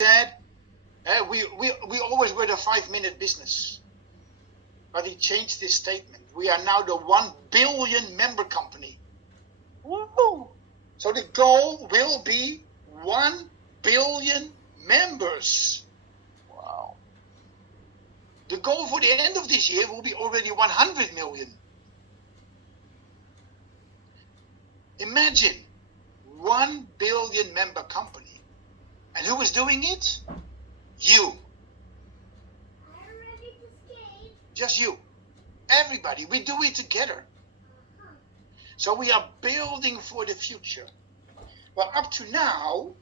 said, we always were the 5-minute business. But he changed his statement. We are now the 1 billion member company. Woo! So the goal will be 1 billion members. Wow. The goal for the end of this year will be already 100 million. Imagine 1 billion member company. And who is doing it? You. Just you. Everybody. We do it together. So we are building for the future. Well, up to now,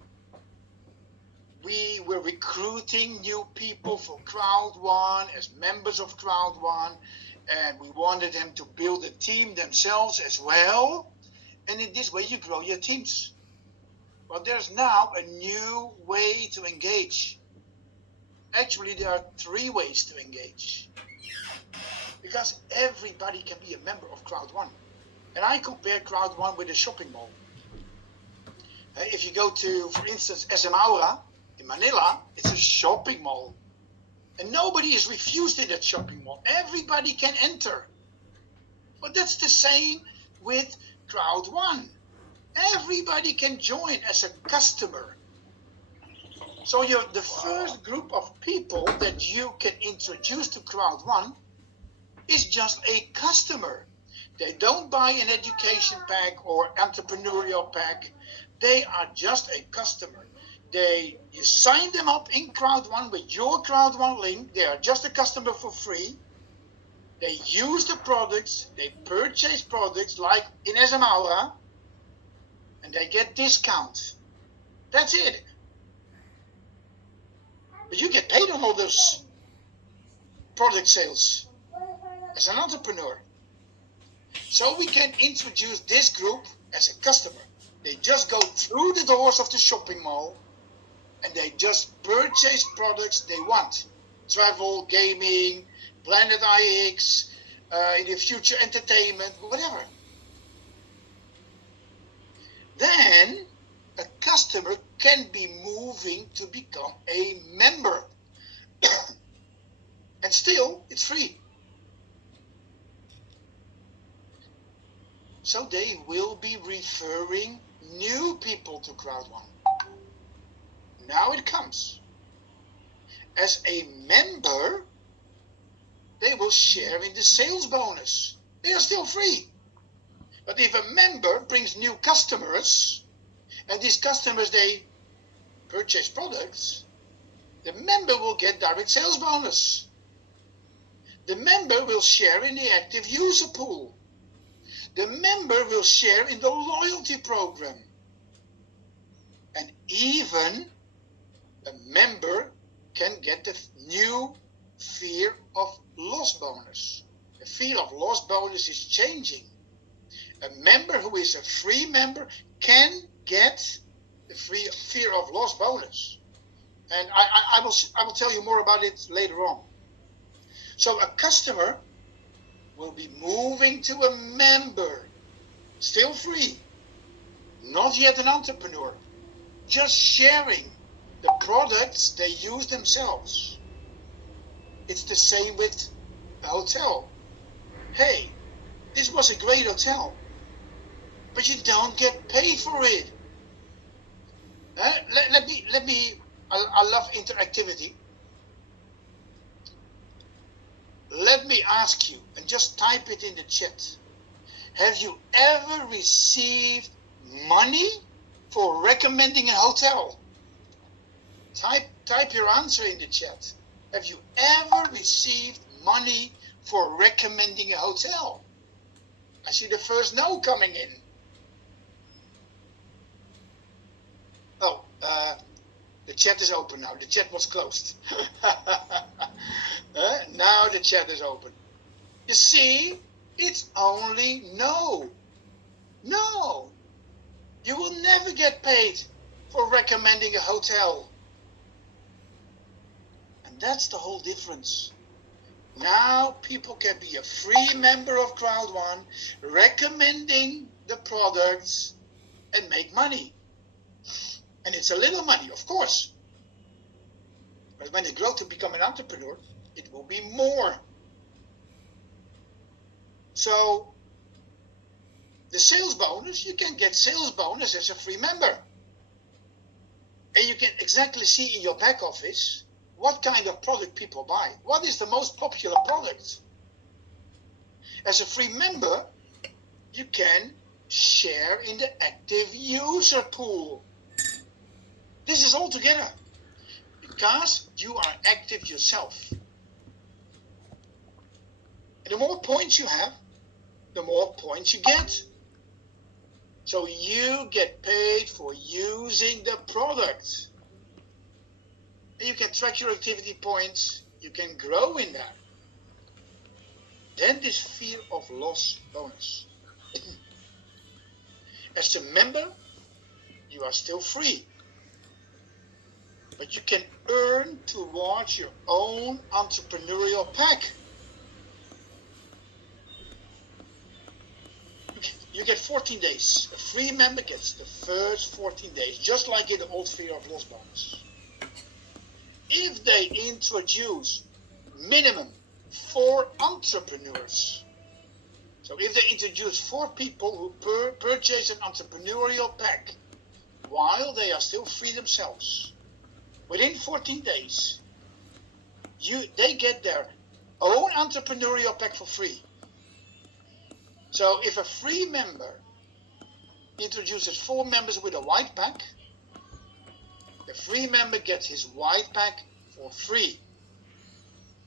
we were recruiting new people for Crowd One as members of Crowd One, and we wanted them to build a team themselves as well. And in this way, you grow your teams. Well, there's now a new way to engage. Actually, there are 3 ways to engage. Because everybody can be a member of Crowd One. And I compare Crowd One with a shopping mall. If you go to, for instance, SM Aura in Manila, it's a shopping mall. And nobody is refused in that shopping mall. Everybody can enter. But that's the same with Crowd One. Everybody can join as a customer. So you're the first group of people that you can introduce to Crowd One is just a customer. They don't buy an education pack or entrepreneurial pack. They are just a customer. You sign them up in Crowd One with your Crowd One link. They are just a customer for free. They use the products. They purchase products like in SM Aura. And they get discounts. That's it. But you get paid on all those product sales as an entrepreneur. So we can introduce this group as a customer. They just go through the doors of the shopping mall and they just purchase products they want. Travel, gaming, Planet IX, in the future entertainment, whatever. Then a customer can be moving to become a member. And still, it's free. So they will be referring new people to Crowd One. Now it comes. As a member, they will share in the sales bonus. They are still free. But if a member brings new customers, and these customers, they purchase products, the member will get direct sales bonus. The member will share in the active user pool. The member will share in the loyalty program. And even a member can get the new fear of loss bonus. The fear of loss bonus is changing. A member who is a free member can get the free fear of loss bonus. And I will tell you more about it later on. So a customer will be moving to a member, still free, not yet an entrepreneur, just sharing the products they use themselves. It's the same with a hotel. Hey, this was a great hotel, but you don't get paid for it. I love interactivity. Let me ask you, and just type it in the chat. Have you ever received money for recommending a hotel? Type your answer in the chat. Have you ever received money for recommending a hotel? I see the first no coming in. Oh, the chat is open now. The chat was closed. Now the chat is open. You see, it's only no. No. You will never get paid for recommending a hotel. And that's the whole difference. Now people can be a free member of Crowd One, recommending the products and make money. And it's a little money, of course. But when they grow to become an entrepreneur, it will be more. So the sales bonus, you can get sales bonus as a free member. And you can exactly see in your back office what kind of product people buy. What is the most popular product? As a free member, you can share in the active user pool. This is all together because you are active yourself. And the more points you have, the more points you get. So you get paid for using the product. And you can track your activity points. You can grow in that. Then this fear of loss bonus. As a member, you are still free. But you can earn towards your own entrepreneurial pack. You get 14 days. A free member gets the first 14 days, just like in the old fear of loss bonus. If they introduce minimum 4 entrepreneurs, so if they introduce 4 people who purchase an entrepreneurial pack while they are still free themselves, within 14 days, they get their own entrepreneurial pack for free. So if a free member introduces 4 members with a white pack, the free member gets his white pack for free.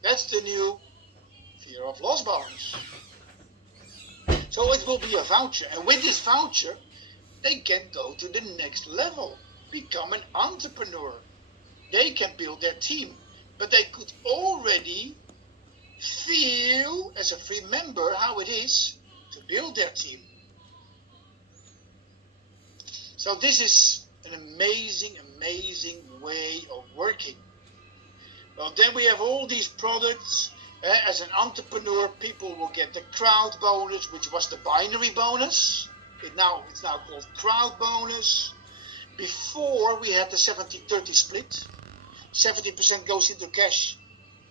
That's the new fear of loss bonus. So it will be a voucher, and with this voucher, they can go to the next level, become an entrepreneur. They can build their team, but they could already feel as a free member how it is to build their team. So this is an amazing way of working. Well, then we have all these products. As an entrepreneur, people will get the crowd bonus, which was the binary bonus. It's now called crowd bonus. Before we had the 70-30 split. 70% goes into cash,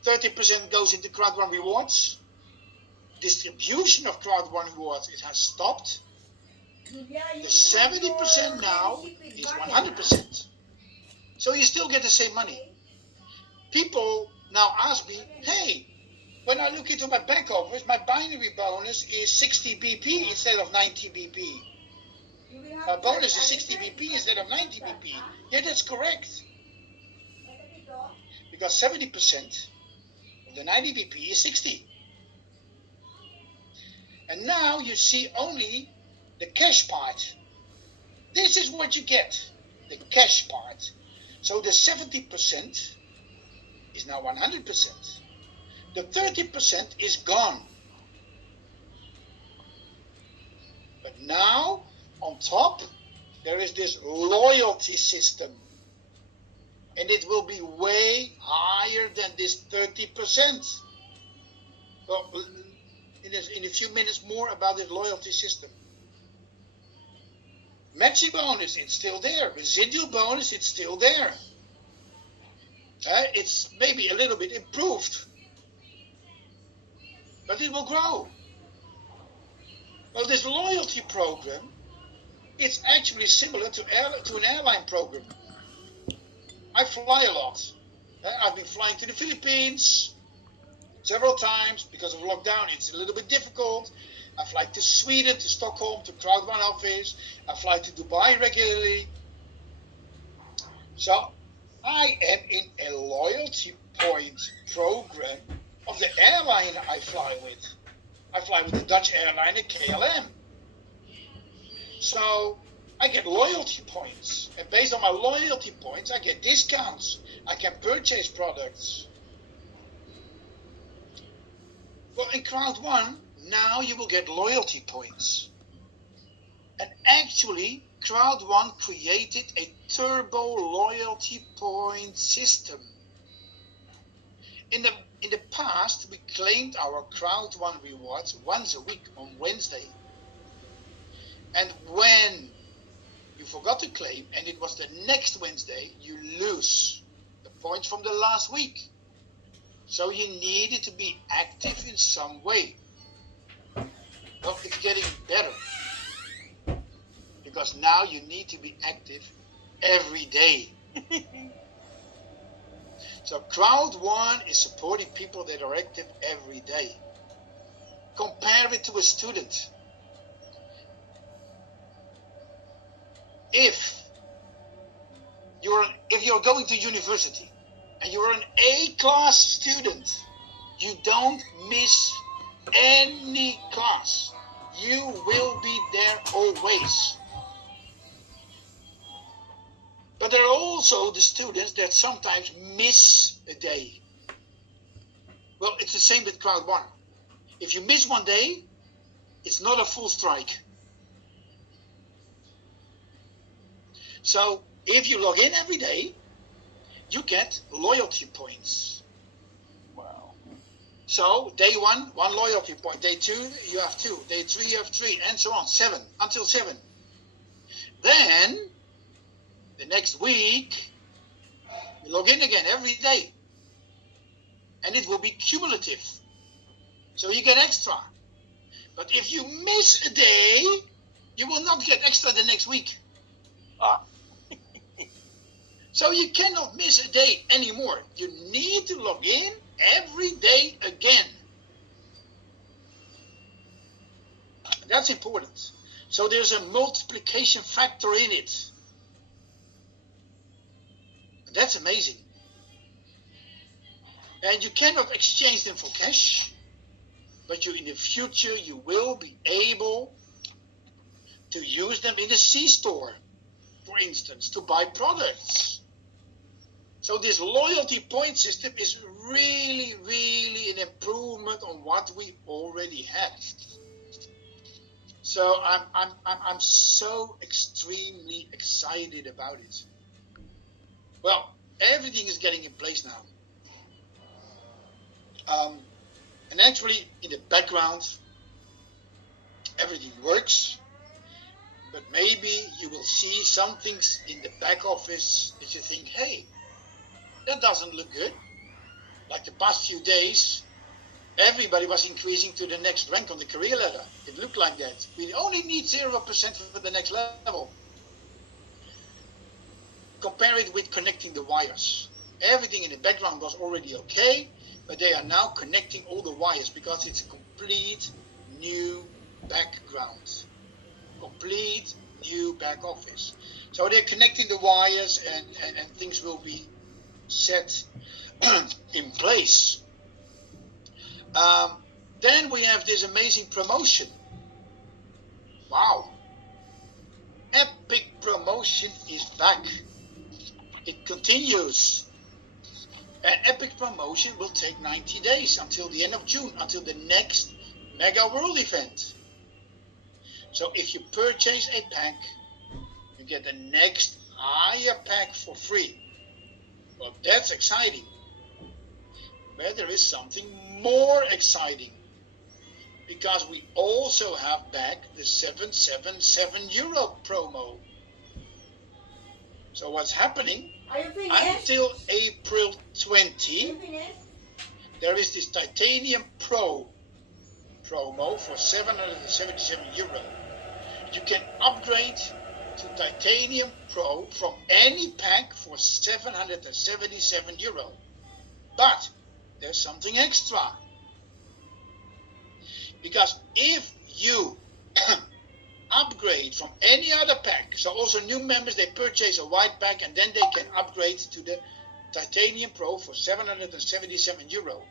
30% goes into crowd one rewards. Distribution of crowd one rewards, it has stopped. The 70% now is 100%. So you still get the same money. People now ask me, hey, when I look into my back office, my binary bonus is 60 BP instead of 90 BP. My bonus is 60 BP instead of 90 BP. Yeah, that's correct. Because 70% of the 90 BP is 60. And now you see only the cash part. This is what you get, the cash part. So the 70% is now 100%. The 30% is gone. But now, on top, there is this loyalty system. And it will be way higher than this 30%. Well, in a few minutes more about this loyalty system. Matching bonus, it's still there. Residual bonus, it's still there. It's maybe a little bit improved. But it will grow. Well, this loyalty program, it's actually similar to an airline program. I fly a lot. I've been flying to the Philippines several times. Because of lockdown, it's a little bit difficult. I fly to Sweden, to Stockholm, to Crowd One office. I fly to Dubai regularly. So I am in a loyalty point program of the airline I fly with. I fly with the Dutch airliner KLM. So I get loyalty points. And based on my loyalty points, I get discounts. I can purchase products. Well, in Crowd One, now you will get loyalty points. And actually, Crowd One created a turbo loyalty point system. In the past, we claimed our Crowd One rewards once a week on Wednesday. And when you forgot to claim, and it was the next Wednesday, you lose the points from the last week. So you needed to be active in some way. Well, it's getting better. Because now you need to be active every day. So crowd one is supporting people that are active every day. Compare it to a student. If you're going to university and you're an A-class student, you don't miss any class. You will be there always. But there are also the students that sometimes miss a day. Well, it's the same with crowd one. If you miss one day, it's not a full strike. So if you log in every day, you get loyalty points. Wow. So day one loyalty point. Day 2, you have 2. Day 3, you have 3, and so on. 7, until 7. Then, the next week, you log in again every day. And it will be cumulative. So you get extra. But if you miss a day, you will not get extra the next week. So you cannot miss a day anymore. You need to log in every day again. That's important. So there's a multiplication factor in it. That's amazing. And you cannot exchange them for cash, but in the future you will be able to use them in the C-store, for instance, to buy products. So this loyalty point system is really, really an improvement on what we already had. So I'm so extremely excited about it. Well, everything is getting in place now. And actually, in the background, everything works. But maybe you will see some things in the back office that you think, hey, that doesn't look good. Like the past few days, everybody was increasing to the next rank on the career ladder. It looked like that. We only need 0% for the next level. Compare it with connecting the wires. Everything in the background was already okay, but they are now connecting all the wires because it's a complete new background. Complete new back office. So they're connecting the wires and things will be set in place. Then we have this amazing promotion. Wow. Epic promotion is back. It continues. An epic promotion will take 90 days until the end of June, until the next Mega World event. So if you purchase a pack, you get the next higher pack for free. Well, that's exciting. But there is something more exciting. Because we also have back the 777 euro promo. So what's happening? Until April 20, there is this Titanium Pro promo for 777 euro. You can upgrade to Titanium Pro from any pack for 777 euro. But there's something extra. Because if you upgrade from any other pack, so also new members, they purchase a white pack and then they can upgrade to the Titanium Pro for 777 euro.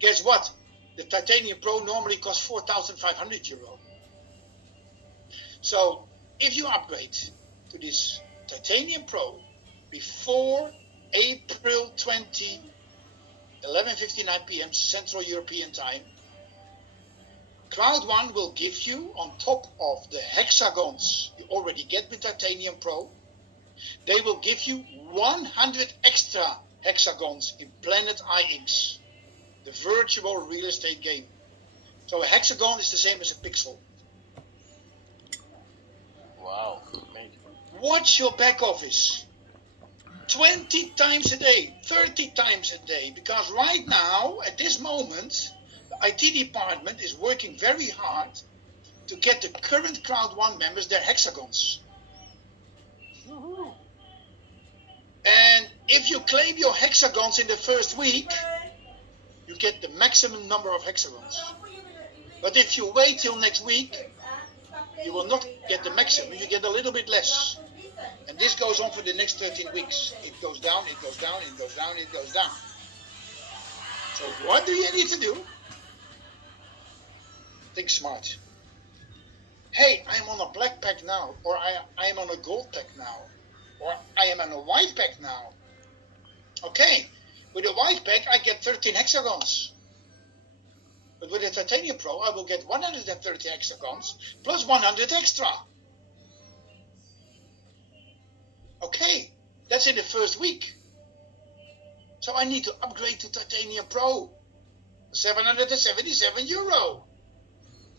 Guess what? The Titanium Pro normally costs 4,500 euro. So if you upgrade to this Titanium Pro before April 20, 11:59 p.m. Central European Time, Cloud One will give you, on top of the hexagons you already get with Titanium Pro, they will give you 100 extra hexagons in Planet iX, the virtual real estate game. So a hexagon is the same as a pixel. Wow, amazing. Watch your back office. 20 times a day, 30 times a day, because right now, at this moment, the IT department is working very hard to get the current Crowd 1 members their hexagons. And if you claim your hexagons in the first week, you get the maximum number of hexagons. But if you wait till next week, you will not get the maximum, you get a little bit less. And this goes on for the next 13 weeks. It goes down, it goes down, it goes down, it goes down. So what do you need to do? Think smart. Hey, I'm on a black pack now, or I am on a gold pack now, or I am on a white pack now. Okay, with a white pack I get 13 hexagons. But with a Titanium Pro I will get 130 hexagons plus 100 extra. Okay, that's in the first week. So I need to upgrade to Titanium Pro. €777.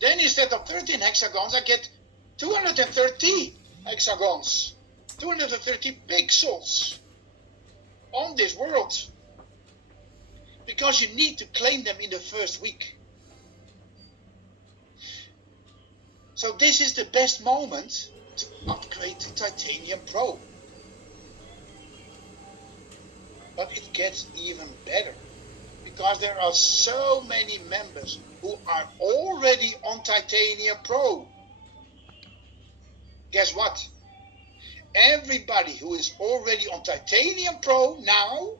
Then instead of 13 hexagons, I get 230 hexagons. 230 pixels on this world. Because you need to claim them in the first week. So this is the best moment to upgrade to Titanium Pro. But it gets even better, because there are so many members who are already on Titanium Pro. Guess what? Everybody who is already on Titanium Pro now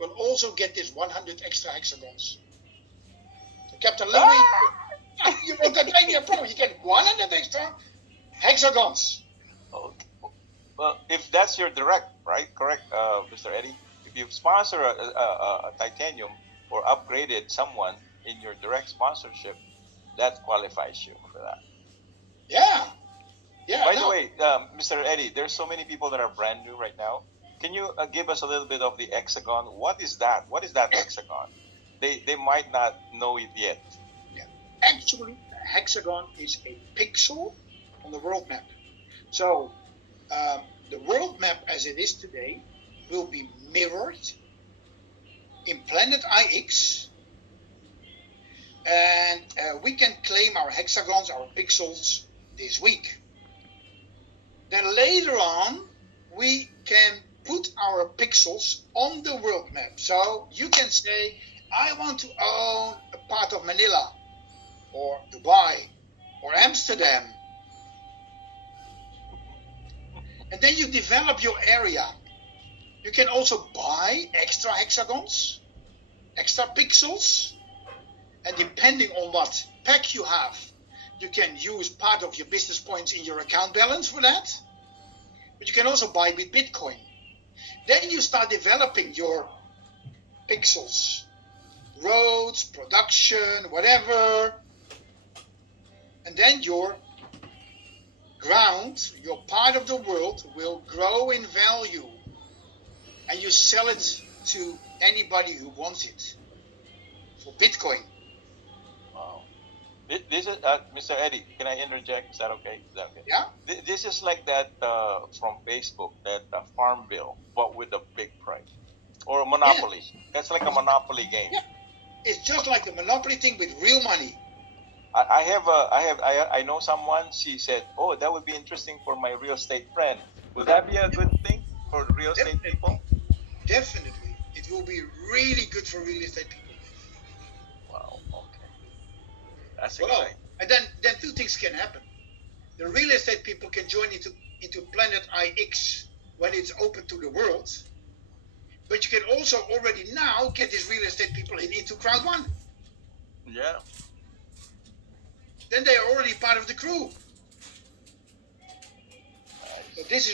will also get this 100 extra hexagons. So Captain Louis, you want Titanium Pro, you get 100 extra hexagons. Okay. Well, if that's your direct, right? Correct, Mr. Eddy. If you sponsor a titanium or upgraded someone in your direct sponsorship, that qualifies you for that. Yeah. Yeah. By the way, Mr. Eddy, there's so many people that are brand new right now. Can you give us a little bit of the hexagon? What is that? What is that hexagon? They might not know it yet. Yeah. Actually, a hexagon is a pixel on the world map. So the world map as it is today will be mirrored in planet IX, and we can claim our hexagons, our pixels, this week. Then later on, we can put our pixels on the world map. So you can say, I want to own a part of Manila, or Dubai, or Amsterdam. And then you develop your area. You can also buy extra hexagons, extra pixels, and depending on what pack you have, you can use part of your business points in your account balance for that. But you can also buy with Bitcoin. Then you start developing your pixels, roads, production, whatever. And then your ground, your part of the world, will grow in value. And you sell it to anybody who wants it for Bitcoin. Wow. This is Mr. Eddy. Can I interject? Is that okay? Is that okay? Yeah. This is like that from Facebook, that Farm Bill, but with a big price, or a Monopoly. Yeah. That's like a Monopoly game. Yeah. It's just like the Monopoly thing with real money. I know someone. She said, "Oh, that would be interesting for my real estate friend." Would that be a good thing for real estate people? Definitely. It will be really good for real estate people. Wow, okay. That's exciting. And then two things can happen. The real estate people can join into Planet IX when it's open to the world. But you can also already now get these real estate people into Crowd 1. Yeah. Then they are already part of the crew. So this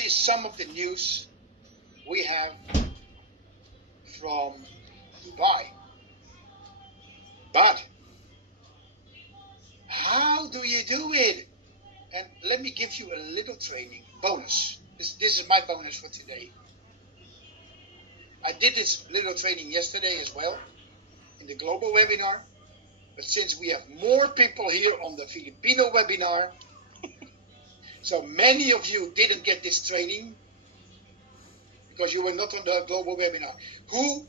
is some of the news we have from Dubai. But how do you do it? And let me give you a little training bonus. This is my bonus for today. I did this little training yesterday as well in the global webinar. But since we have more people here on the Filipino webinar, so many of you didn't get this training. because you were not on the global webinar. Who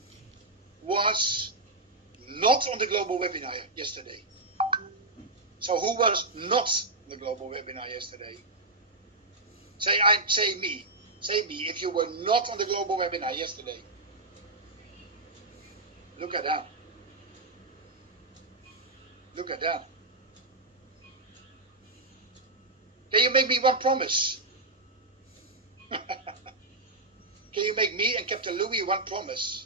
was not on the global webinar yesterday? So who was not on the global webinar yesterday? Say me. Say me if you were not on the global webinar yesterday. Look at that. Look at that. Can you make me one promise? Can you make me and Captain Louis one promise?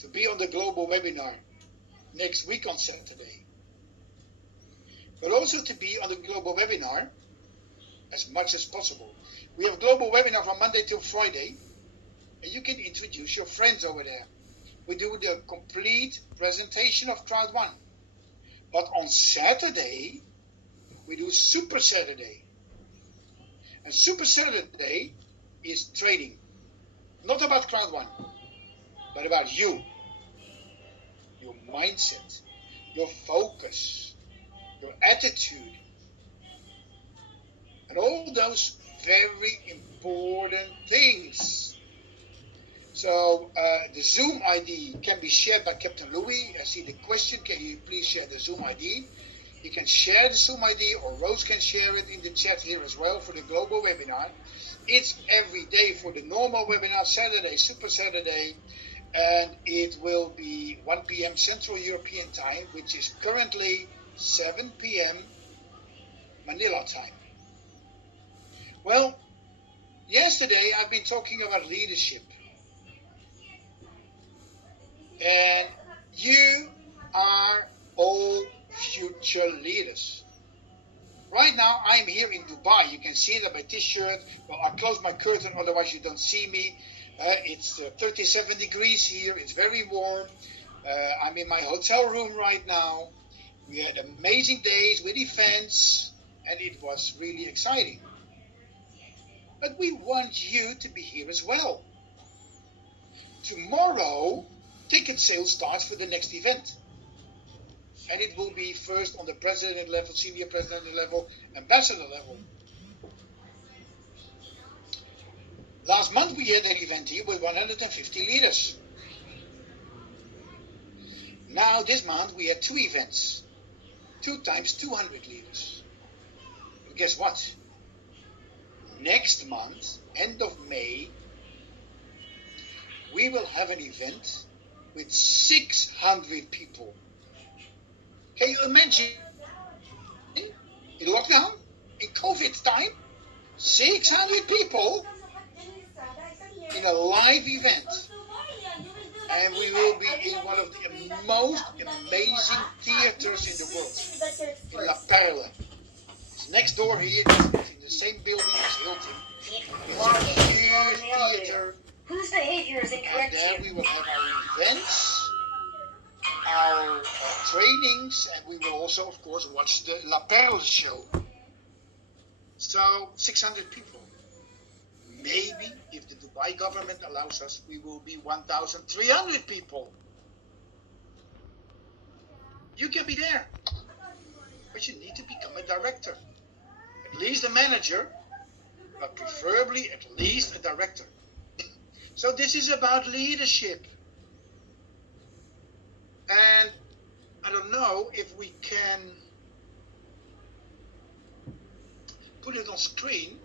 To be on the global webinar next week on Saturday. But also to be on the global webinar as much as possible. We have global webinar from Monday till Friday. And you can introduce your friends over there. We do the complete presentation of Crowd 1. But on Saturday, we do Super Saturday. And Super Saturday is training. Not about Crowd 1, but about you. Your mindset, your focus, your attitude. And all those very important things. So the Zoom ID can be shared by Captain Louis. I see the question, can you please share the Zoom ID? You can share the Zoom ID, or Rose can share it in the chat here as well for the global webinar. It's every day for the normal webinar, Saturday, Super Saturday, and it will be 1 p.m. Central European time, which is currently 7 p.m. Manila time. Well, yesterday I've been talking about leadership. And you are all future leaders. Right now I'm here in Dubai. You can see that my t-shirt. Well, I close my curtain, otherwise you don't see me. It's 37 degrees here. It's very warm. I'm in my hotel room right now. We had amazing days with events, and it was really exciting. But we want you to be here as well. Tomorrow, ticket sales starts for the next event. And it will be first on the president level, senior president level, ambassador level. Last month we had an event here with 150 leaders. Now this month we had 2 events. 2 times 200 leaders. But guess what? Next month, end of May, we will have an event with 600 people. Can you imagine? In lockdown, in COVID time, 600 people in a live event. And we will be in one of the most amazing theaters in the world, in La Perle. It's next door here, it's in the same building as Hilton. It's a huge theater. Whose behavior is incorrect? And there we will have our events, our trainings, and we will also, of course, watch the La Perle show. So, 600 people. Maybe, if the Dubai government allows us, we will be 1,300 people. You can be there. But you need to become a director. At least a manager, but preferably at least a director. So this is about leadership. And I don't know if we can put it on screen.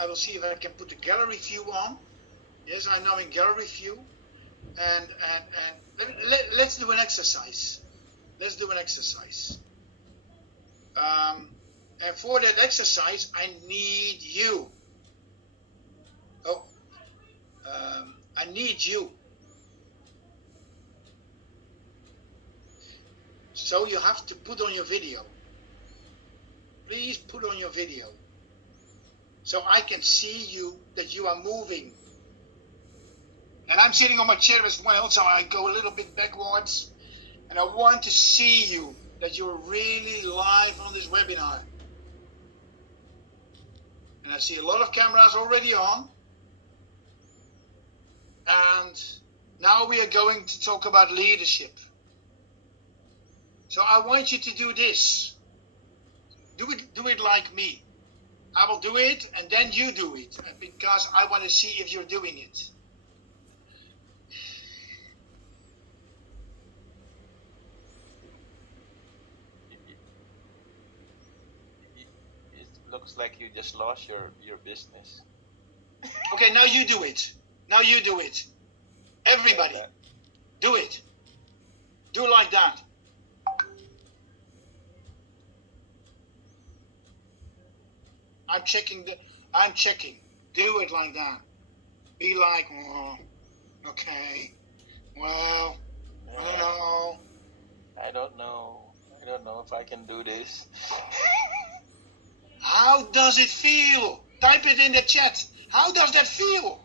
I will see if I can put the gallery view on. Yes, I'm now in gallery view. And let's do an exercise. Let's do an exercise. And for that exercise, I need you. I need you. So you have to put on your video. Please put on your video. So I can see you, that you are moving. And I'm sitting on my chair as well, so I go a little bit backwards. And I want to see you, that you're really live on this webinar. And I see a lot of cameras already on. And now we are going to talk about leadership. So I want you to do this. Do it like me. I will do it, and then you do it, because I want to see if you're doing it. It looks like you just lost your business. Okay, now you do it. Now you do it. Everybody, Like do it. Do like that. I'm checking. Do it like that. Be like, oh, okay. Well, I don't know. I don't know. I don't know if I can do this. How does it feel? Type it in the chat. How does that feel?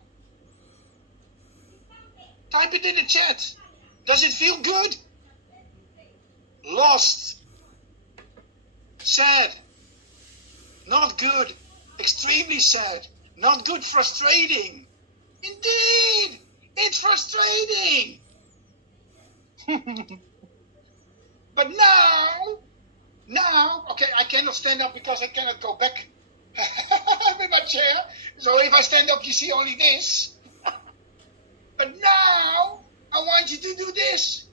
Type it in the chat. Does it feel good? Lost. Sad. Not good. Extremely sad. Not good. Frustrating. Indeed. It's frustrating. But now, okay, I cannot stand up because I cannot go back with my chair. So if I stand up, you see only this. But now, I want you to do this.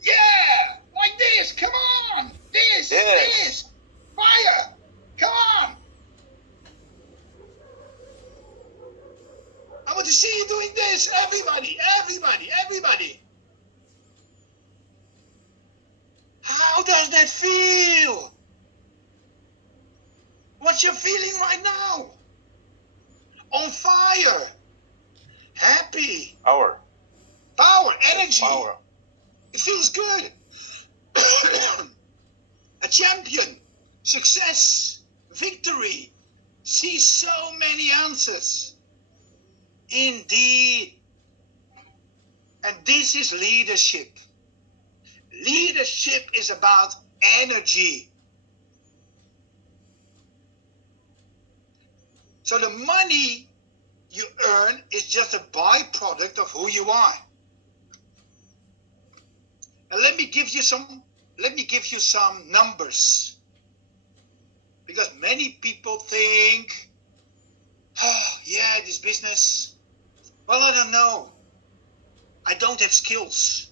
Yeah, like this. Come on. This. Fire. Come on. I want to see you doing this. Everybody. How does that feel? What's your feeling right now? On fire. Happy. Power, Energy. power. It feels good. A champion. Success. Victory. See so many answers. Indeed. And this is leadership. Leadership is about energy. So the money you earn is just a byproduct of who you are. And let me give you some numbers. Because many people think, oh, yeah, this business, well, I don't know. I don't have skills.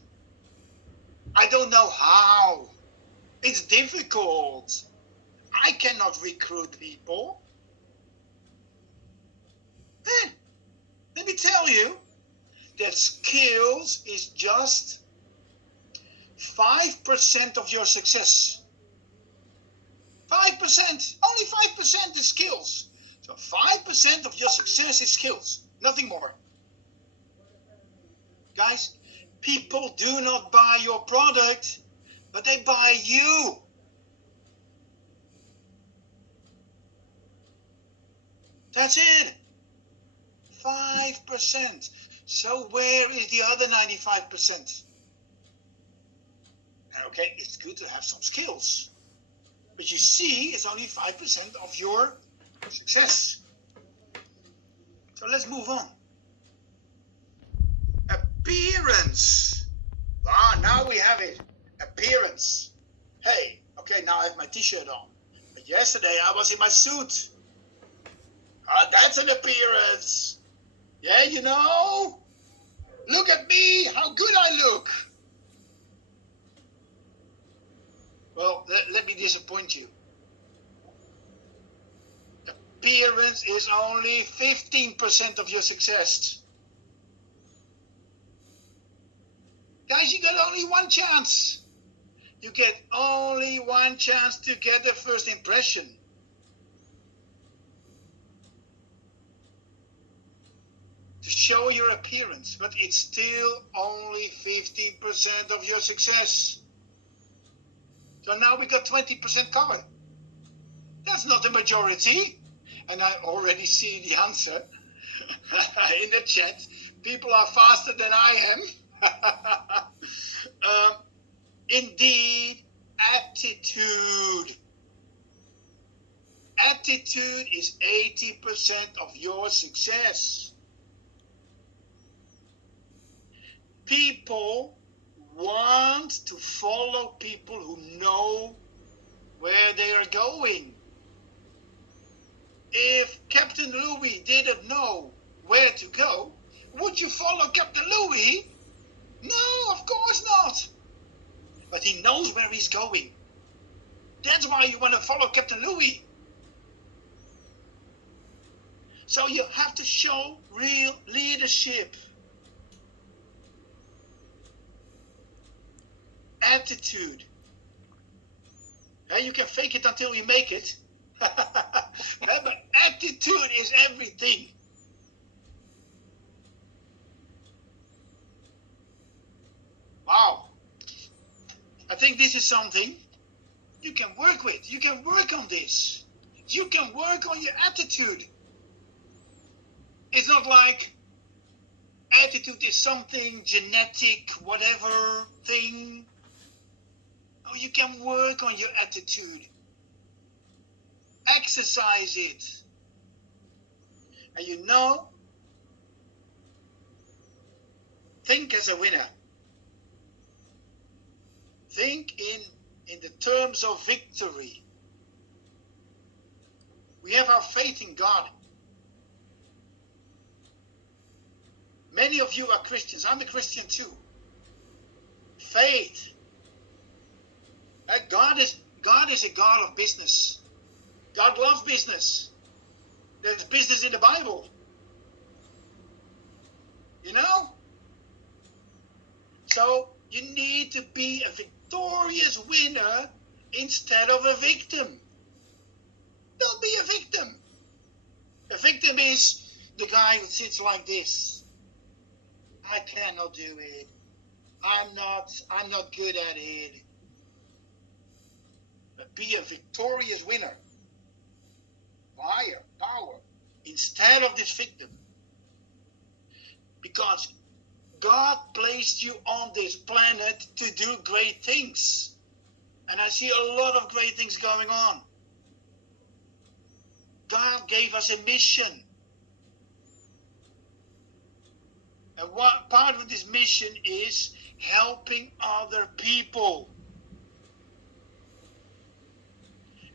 I don't know how. It's difficult. I cannot recruit people. Let me tell you that skills is just 5% of your success. 5%. Only 5% is skills. So 5% of your success is skills. Nothing more. Guys, people do not buy your product, but they buy you. That's it. 5%. So where is the other 95%? Okay, it's good to have some skills. But you see, it's only 5% of your success. So let's move on. Appearance. Ah, now we have it. Appearance. Hey, okay, now I have my t-shirt on. But yesterday I was in my suit. Ah, that's an appearance. Yeah, you know? Look at me, how good I look. Well, let me disappoint you. Appearance is only 15% of your success. Guys, you got only one chance. You get only one chance to get the first impression. To show your appearance, but it's still only 15% of your success. So now we got 20% covered. That's not the majority. And I already see the answer in the chat. People are faster than I am. Indeed, attitude. Attitude is 80% of your success. People want to follow people who know where they are going. If Captain Louis didn't know where to go, would you follow Captain Louis? No, of course not. But he knows where he's going. That's why you want to follow Captain Louis. So you have to show real leadership. Attitude. You can fake it until you make it. But attitude is everything. Wow. I think this is something you can work with. You can work on this. You can work on your attitude. It's not like attitude is something genetic, whatever thing. No, you can work on your attitude. Exercise it. And you know, think as a winner. Think in the terms of victory. We have our faith in God. Many of you are Christians. I'm a Christian too. Faith. God is a God of business. God loves business. There's business in the Bible. You know? So you need to be a victorious winner instead of a victim. Don't be a victim. A victim is the guy who sits like this. I cannot do it. I'm not good at it. But be a victorious winner. Fire, power, instead of this victim. Because God placed you on this planet to do great things. And I see a lot of great things going on. God gave us a mission. And what part of this mission is helping other people.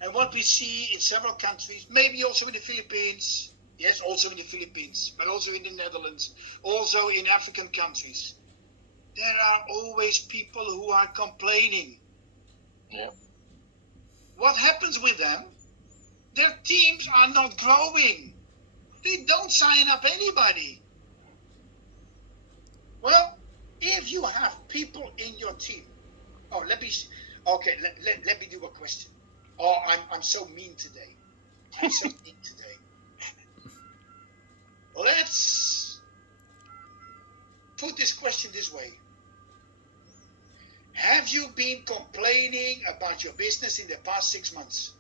And what we see in several countries, maybe also in the Philippines, yes, also in the Philippines, but also in the Netherlands, also in African countries, there are always people who are complaining. Yeah. What happens with them? Their teams are not growing. They don't sign up anybody. Well, if you have people in your team, let me do a question. Oh, I'm so mean today. I'm so mean today. Let's put this question this way. Have you been complaining about your business in the past 6 months?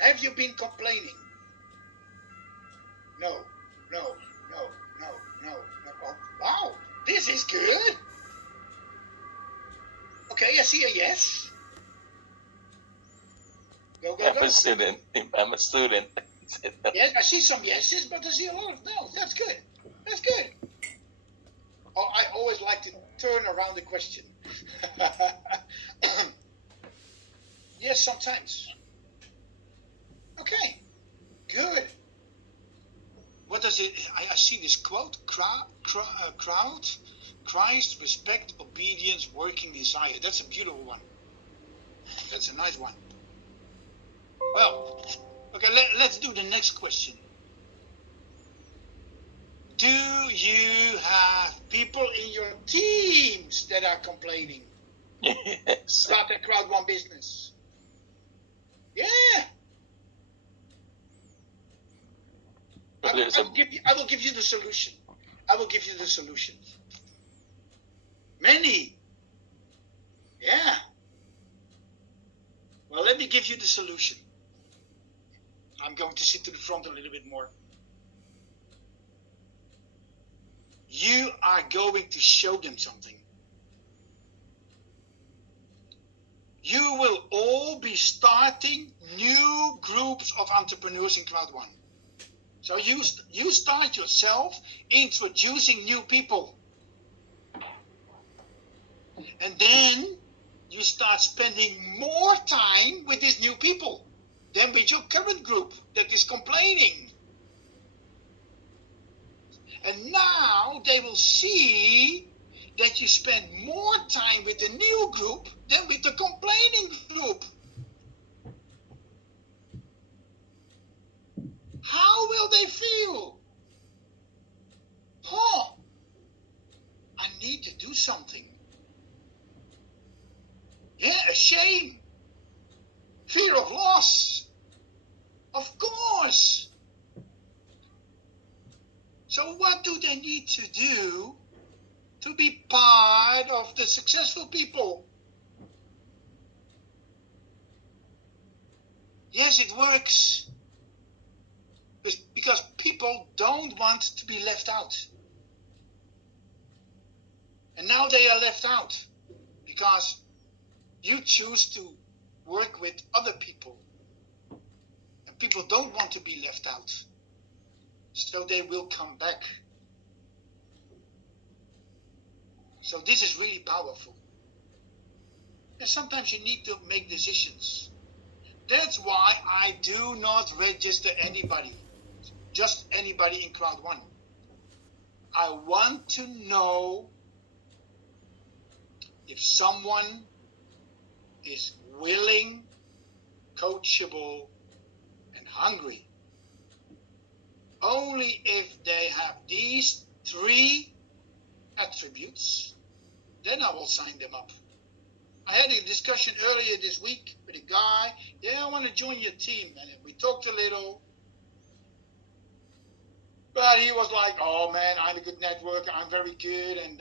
Have you been complaining? No. Oh, wow, this is good. Okay, I see a yes. Go. I'm a student. Yes, I see some yeses, but I see a lot of no. That's good. That's good. Oh, I always like to turn around the question. Yes, sometimes. Okay, good. What does it? I see this quote: crowd, Christ, respect, obedience, working desire. That's a beautiful one. That's a nice one. Well, okay, let's do the next question. Do you have people in your teams that are complaining Yes. about their crowd one business? Yeah. I will give you the solution. I will give you the solution. Many. Yeah. Well, let me give you the solution. I'm going to sit to the front a little bit more. You are going to show them something. You will all be starting new groups of entrepreneurs in Crowd One. So you start yourself introducing new people. And then you start spending more time with these new people. than with your current group that is complaining. And now they will see that you spend more time with the new group than with the complaining group. How will they feel? Oh, I need to do something. Yeah, a shame. Fear of loss. Of course. So what do they need to do to be part of the successful people? Yes, it works. Because people don't want to be left out. And now they are left out because you choose to work with other people. And people don't want to be left out. So they will come back. So this is really powerful. And sometimes you need to make decisions. That's why I do not register anybody. Just anybody in crowd one. I want to know if someone is willing, coachable, and hungry. Only if they have these 3 attributes, then I will sign them up. I had a discussion earlier this week with a guy. Yeah, I want to join your team. And we talked a little. But he was like, oh man, I'm a good networker. I'm very good. And,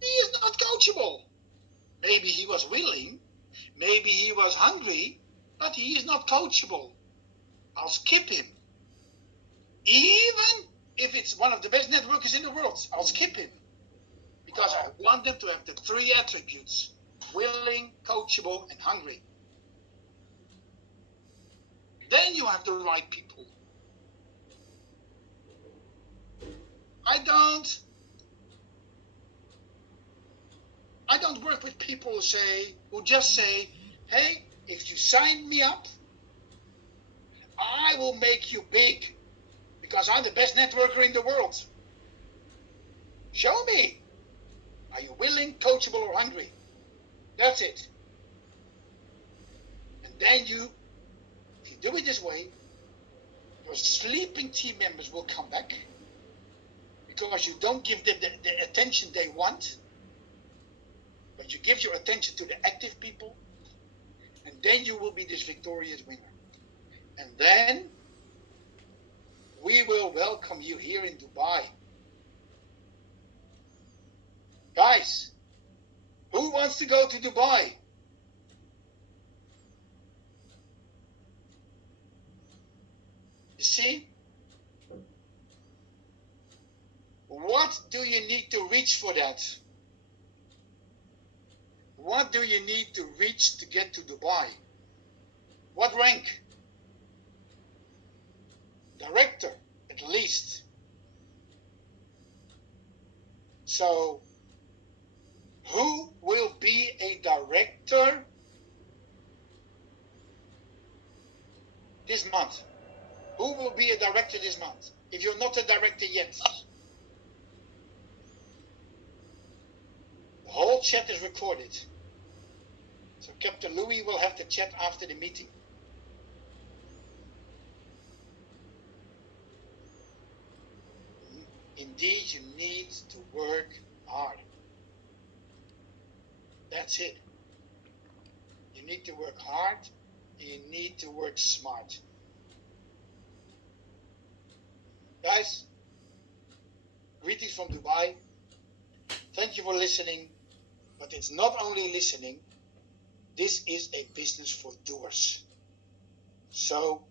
he is not coachable. Maybe he was willing. Maybe he was hungry. But he is not coachable. I'll skip him. Even if it's one of the best networkers in the world, I'll skip him. Because I want them to have the 3 attributes. Willing, coachable, and hungry. Then you have the right people. I don't work with people who just say, hey, if you sign me up, I will make you big because I'm the best networker in the world. Show me. Are you willing, coachable, or hungry? That's it. And then if you do it this way, your sleeping team members will come back because you don't give them the attention they want, but you give your attention to the active people, and then you will be this victorious winner. And then we will welcome you here in Dubai. Guys, who wants to go to Dubai? You see? What do you need to reach for that? What do you need to reach to get to Dubai? What rank? Director, at least. So, who will be a director this month? Who will be a director this month? If you're not a director yet. The whole chat is recorded. So Captain Louis will have the chat after the meeting. Indeed, you need to work hard. That's it. You need to work hard. You need to work smart. Guys, greetings from Dubai. Thank you for listening. But it's not only listening. This is a business for doers. So,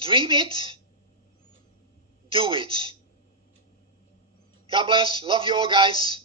dream it. Do it. God bless. Love you all, guys.